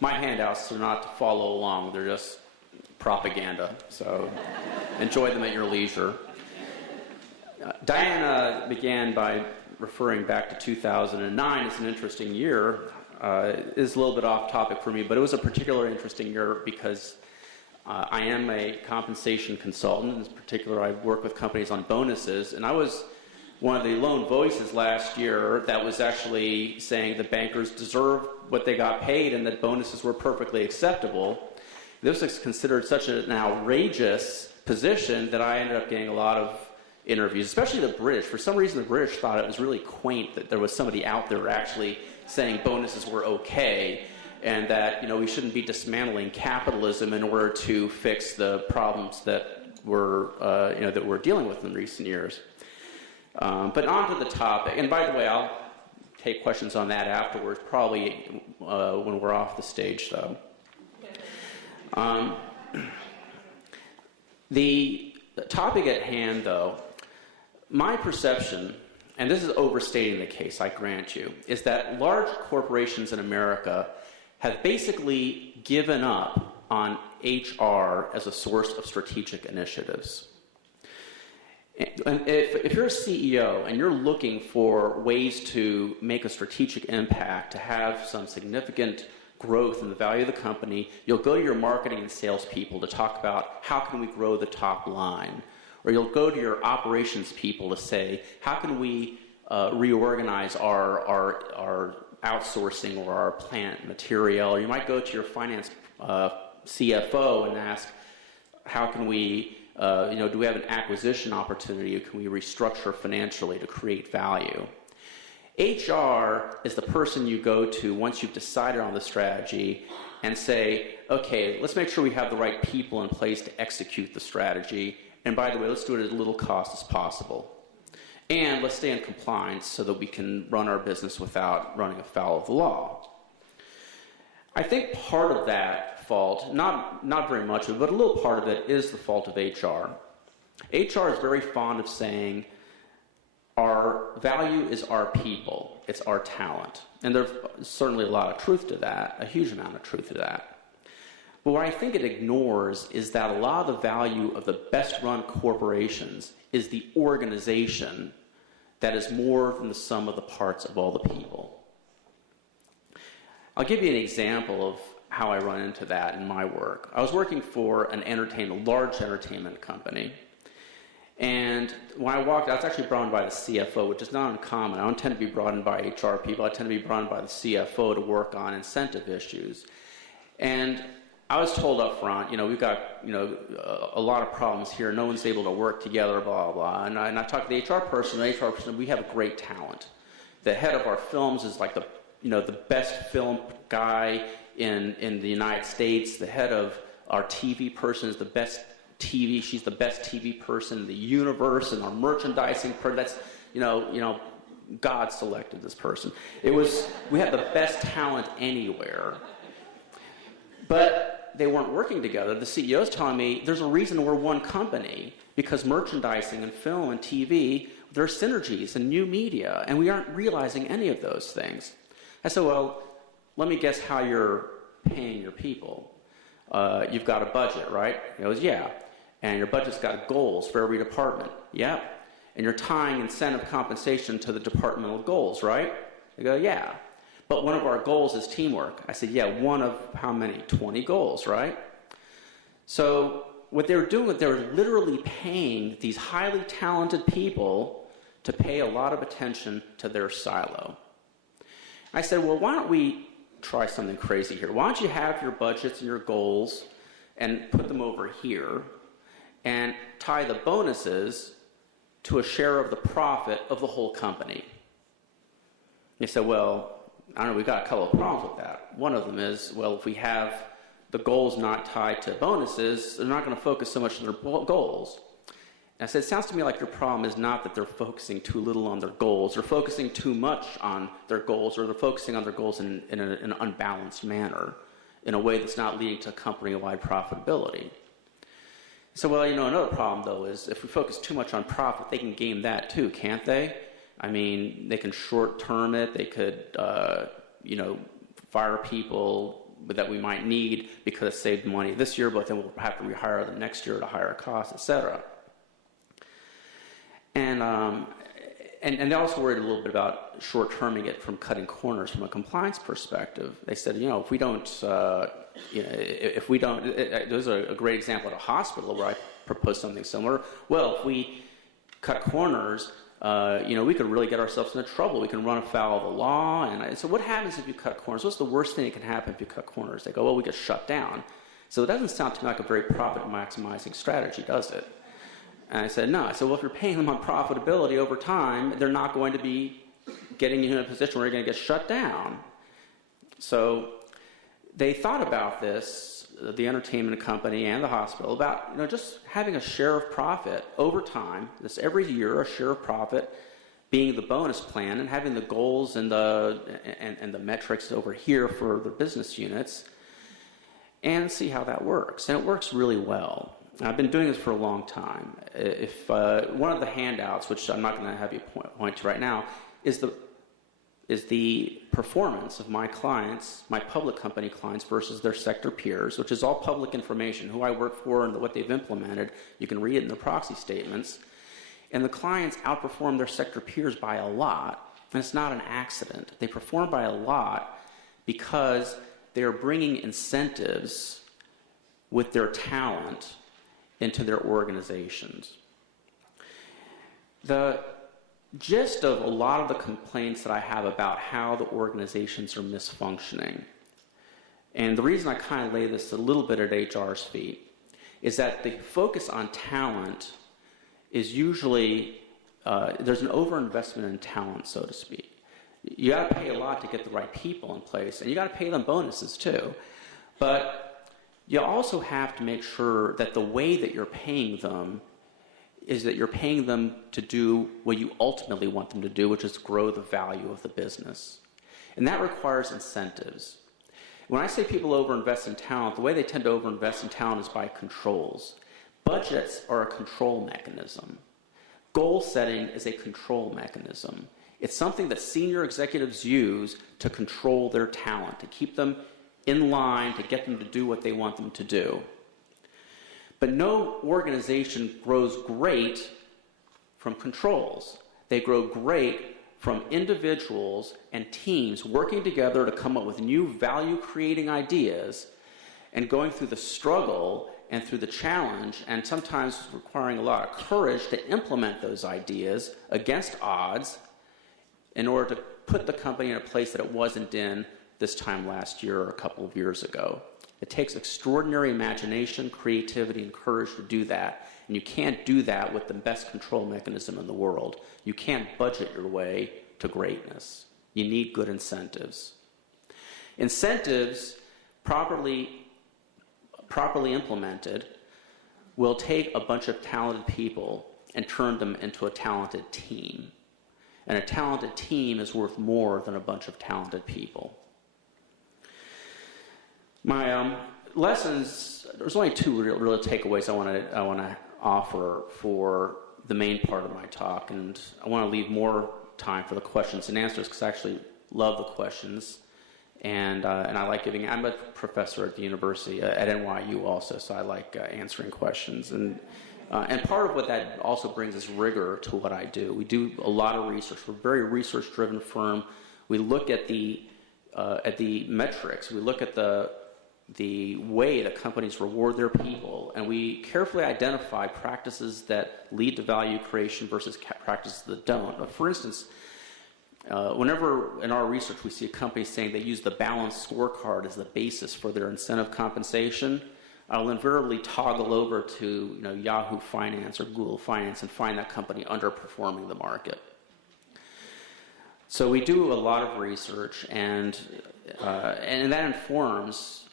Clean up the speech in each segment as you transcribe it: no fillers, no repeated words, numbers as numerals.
My handouts are not to follow along. They're just propaganda. So enjoy them at your leisure. Diana began by referring back to 2009 as an interesting year. It is a little bit off topic for me, but it was a particularly interesting year because I am a compensation consultant. In particular, I work with companies on bonuses, and I was one of the lone voices last year that was actually saying that bankers deserve what they got paid and that bonuses were perfectly acceptable. This was considered such an outrageous position that I ended up getting a lot of interviews, especially the British. For some reason, the British thought it was really quaint that there was somebody out there actually saying bonuses were okay and that, we shouldn't be dismantling capitalism in order to fix the problems that we're dealing with in recent years. But on to the topic. And by the way, I'll take questions on that afterwards, probably when we're off the stage, though. The topic at hand, though, my perception, and this is overstating the case, I grant you, is that large corporations in America have basically given up on HR as a source of strategic initiatives. And if you're a CEO and you're looking for ways to make a strategic impact, to have some significant growth in the value of the company, you'll go to your marketing and sales people to talk about how can we grow the top line. Or you'll go to your operations people to say, how can we reorganize our outsourcing or our plant material? Or you might go to your finance CFO and ask, how can we, do we have an acquisition opportunity? Or can we restructure financially to create value? HR is the person you go to once you've decided on the strategy and say, okay, let's make sure we have the right people in place to execute the strategy. And by the way, let's do it at as little cost as possible. And let's stay in compliance so that we can run our business without running afoul of the law. I think part of that fault, not very much of it, but a little part of it is the fault of HR. HR is very fond of saying, our value is our people, it's our talent. And there's certainly a lot of truth to that, a huge amount of truth to that. But what I think it ignores is that a lot of the value of the best-run corporations is the organization that is more than the sum of the parts of all the people. I'll give you an example of how I run into that in my work. I was working for a large entertainment company. And when I walked, I was actually brought in by the CFO, which is not uncommon. I don't tend to be brought in by HR people. I tend to be brought in by the CFO to work on incentive issues. And I was told up front, we've got, a lot of problems here. No one's able to work together, blah, blah. And I talked to the HR person, we have a great talent. The head of our films is like the best film guy in the United States. The head of our TV person is the best she's the best TV person in the universe, and our merchandising person, that's, God selected this person. We had the best talent anywhere. But they weren't working together. The CEO's telling me there's a reason we're one company, because merchandising and film and TV, there are synergies and new media, and we aren't realizing any of those things. I said, well, let me guess how you're paying your people. You've got a budget, right? He goes, yeah. And your budget's got goals for every department. Yeah. And you're tying incentive compensation to the departmental goals, right? They go, yeah. But one of our goals is teamwork. I said, yeah, one of how many? 20 goals, right? So what they were doing, they were literally paying these highly talented people to pay a lot of attention to their silo. I said, well, why don't we try something crazy here? Why don't you have your budgets and your goals and put them over here and tie the bonuses to a share of the profit of the whole company? They said, well, I don't know, we've got a couple of problems with that. One of them is, well, if we have the goals not tied to bonuses, they're not going to focus so much on their goals. And I said, it sounds to me like your problem is not that they're focusing too little on their goals, they're focusing too much on their goals, or they're focusing on their goals in an unbalanced manner, in a way that's not leading to company-wide profitability. So, well, another problem, though, is if we focus too much on profit, they can game that too, can't they? I mean, they can short-term it. They could, fire people, that we might need because it saved money this year, but then we'll have to rehire them next year at a higher cost, et cetera. And they also worried a little bit about short-terming it from cutting corners from a compliance perspective. They said, if we don't, there's a great example at a hospital where I proposed something similar. Well, if we cut corners, we could really get ourselves into trouble. We can run afoul of the law. And so what happens if you cut corners? What's the worst thing that can happen if you cut corners? They go, well, we get shut down. So it doesn't sound to me like a very profit-maximizing strategy, does it? And I said, no. I said, well, if you're paying them on profitability over time, they're not going to be getting you in a position where you're going to get shut down. So they thought about this, the entertainment company and the hospital, about just having a share of profit over time, this every year, a share of profit being the bonus plan, and having the goals and the metrics over here for the business units, and see how that works. And it works really well. I've been doing this for a long time. If one of the handouts, which I'm not going to have you point to right now, is the performance of my clients, my public company clients versus their sector peers, which is all public information, who I work for and what they've implemented. You can read it in the proxy statements. And the clients outperform their sector peers by a lot, and it's not an accident. They perform by a lot because they're bringing incentives with their talent into their organizations. The gist of a lot of the complaints that I have about how the organizations are misfunctioning, and the reason I kind of lay this a little bit at HR's feet, is that the focus on talent is usually, there's an overinvestment in talent, so to speak. You got to pay a lot to get the right people in place, and you got to pay them bonuses too. But you also have to make sure that the way that you're paying them is that you're paying them to do what you ultimately want them to do, which is grow the value of the business. And that requires incentives. When I say people overinvest in talent, the way they tend to overinvest in talent is by controls. Budgets are a control mechanism. Goal setting is a control mechanism. It's something that senior executives use to control their talent, to keep them in line, to get them to do what they want them to do. But no organization grows great from controls. They grow great from individuals and teams working together to come up with new value-creating ideas and going through the struggle and through the challenge, and sometimes requiring a lot of courage to implement those ideas against odds in order to put the company in a place that it wasn't in this time last year or a couple of years ago. It takes extraordinary imagination, creativity, and courage to do that. And you can't do that with the best control mechanism in the world. You can't budget your way to greatness. You need good incentives. Incentives, properly implemented, will take a bunch of talented people and turn them into a talented team. And a talented team is worth more than a bunch of talented people. My lessons, there's only two real takeaways I want to offer for the main part of my talk, and I want to leave more time for the questions and answers because I actually love the questions, and I like giving. I'm a professor at the university at NYU also, so I like answering questions, and part of what that also brings is rigor to what I do. We do a lot of research. We're a very research-driven firm. We look at the metrics. We look at the way that companies reward their people, and we carefully identify practices that lead to value creation versus practices that don't. For instance, whenever in our research we see a company saying they use the balanced scorecard as the basis for their incentive compensation, I'll invariably toggle over to Yahoo Finance or Google Finance and find that company underperforming the market. So we do a lot of research, and that informs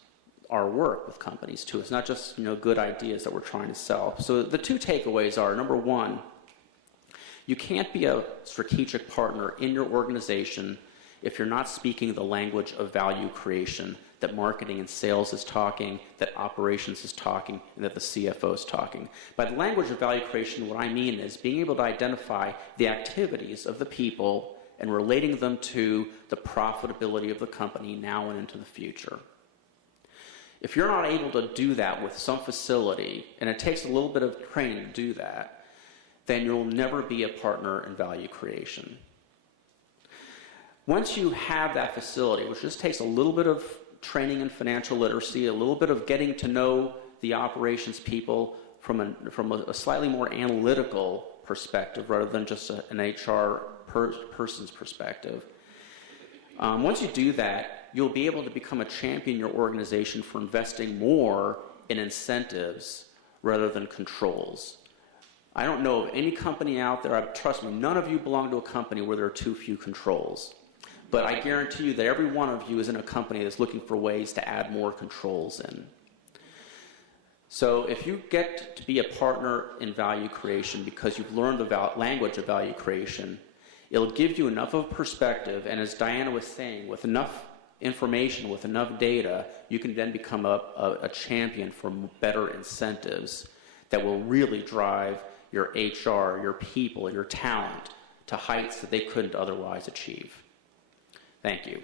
our work with companies too. It's not just good ideas that we're trying to sell. So the two takeaways are, number one, you can't be a strategic partner in your organization if you're not speaking the language of value creation that marketing and sales is talking, that operations is talking, and that the CFO is talking. By the language of value creation, what I mean is being able to identify the activities of the people and relating them to the profitability of the company now and into the future. If you're not able to do that with some facility, and it takes a little bit of training to do that, then you'll never be a partner in value creation. Once you have that facility, which just takes a little bit of training in financial literacy, a little bit of getting to know the operations people from a slightly more analytical perspective rather than just an HR person's perspective. Once you do that, you'll be able to become a champion in your organization for investing more in incentives rather than controls. I don't know of any company out there, trust me, none of you belong to a company where there are too few controls. But I guarantee you that every one of you is in a company that's looking for ways to add more controls in. So if you get to be a partner in value creation because you've learned the language of value creation, it'll give you enough of perspective, and as Diana was saying, with enough information, with enough data, you can then become a champion for better incentives that will really drive your HR, your people, your talent to heights that they couldn't otherwise achieve. Thank you.